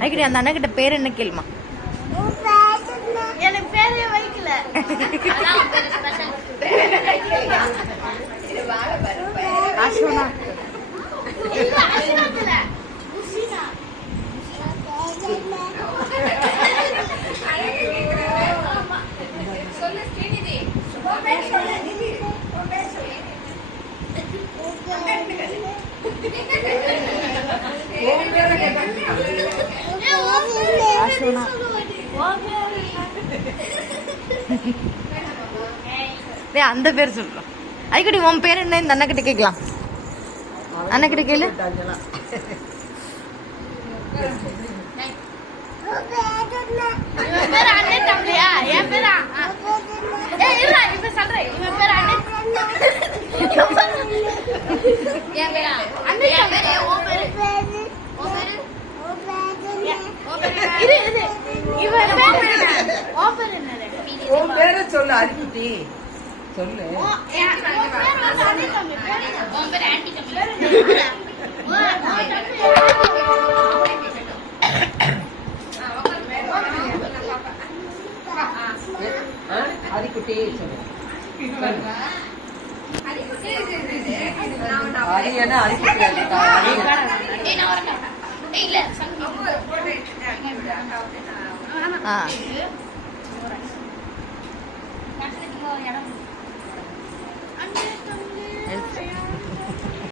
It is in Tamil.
அடிக்கடி அந்த அண்ணா கிட்ட பேர் என்ன கேளுமா? எனக்கு பேரே வைக்கல. அஸ்வனா அந்த பேர் சொல்றோம். அடிக்கடி உன் பேர் என்ன? இந்த அண்ணா கிட்ட கேட்கலாம். அண்ணா கிட்ட கேளு. சொல்லு அரிக்குட்டி சொல்லு. அரிக்குட்டி சொல்லு. அது என்ன அரிக்குட்டி? ஆ